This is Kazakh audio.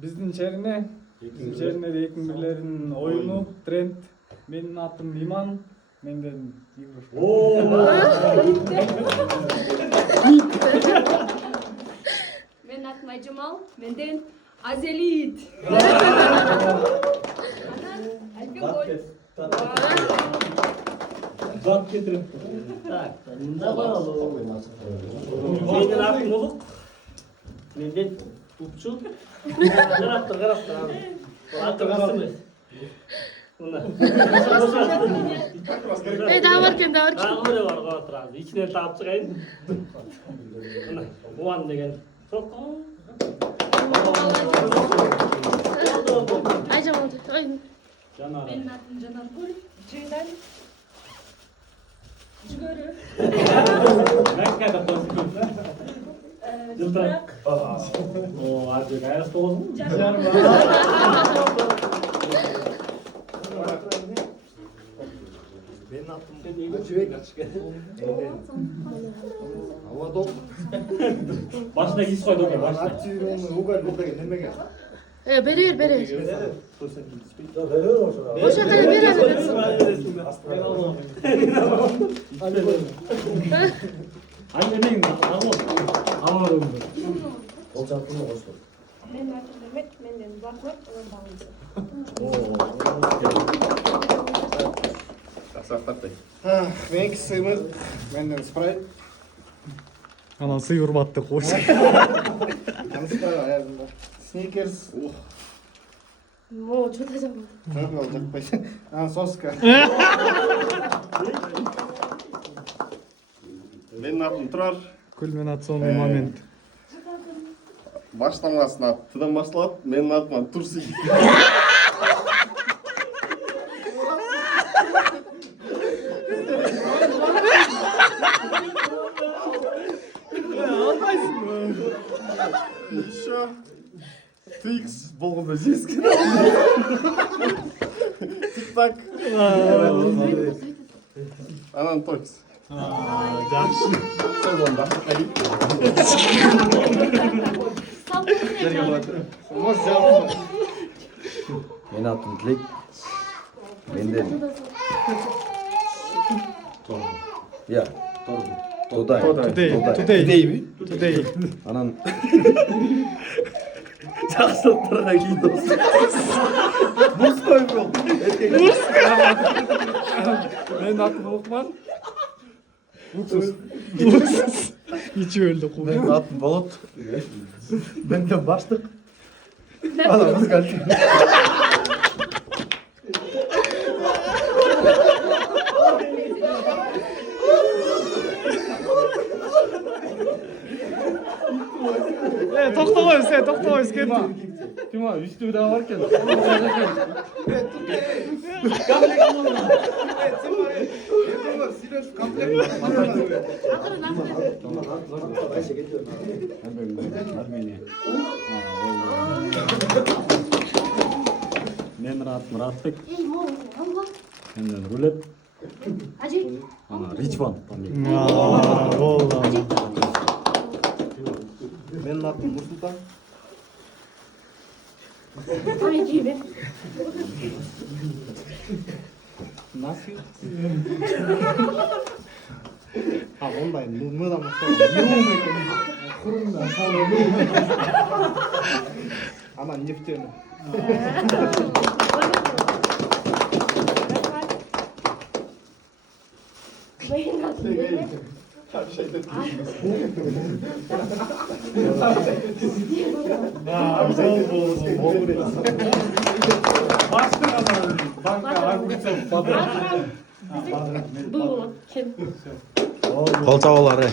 Биздин шерine de Экинбирлердин оюну тренд. Менин атым Иман, менден Игорь. Менин атым Айжамал, менден Азелит. Зат кетирип. Так, мында баралы. Менин атым Улук. Менден Тупчу. Караптыр. Атыргасыз. Мына. Дагы бар экен. Дагы бар коотурабыз. Ичинен таап чыгайын. Мына Буан деген. Айжамал. Менин атым Жанаргүл, Жыйдан. Жүгөрү. Жылтырак. О, азыр кайрас болосуң. Менин атым Жибек. Авадок. Башына кийип койду экен, башына. Активный уголь деген немеге? Берер. Ошо жака берер. Айненең алып. Ол жактын кошто. Менин атым Мемет, менден Бакмет, анан балысы. Меники сыймык, менден спрайт. Анан сый урматты кош. Таныспай аягында. Сникерс. Мо, чота жаман. Жок, ал жакпайт. Соска. Менин атым Турар. Кульминационный момент. Баштамасына Тдан башталат. Менин атым Турси. Еще Твикс болгондо жескен. Тик-так. Анан Токс. Жакшы. Сонун башка Может, жабы. Менин атым Тилек. Менден Я. Тодай. Today. Анан жакшылыктарга кийдос. Мужской бол. Менин атым Лукман. Ичи өлдү кул. Менин атым Болот. Менден Баштык. Анан музыкант. Токтойбуз, кетти. Кима, үстү дагы бар экен. Менин атым Muratбек. Менден Рулет. Ажи. Ана Ричван. Болду. Менин атым Нурсултан. Айжи. Насир. Ондай мыдан башталган. Курумдан анан нефтени. Менин атым Мемет. Бұл кім? Кол чабуулары.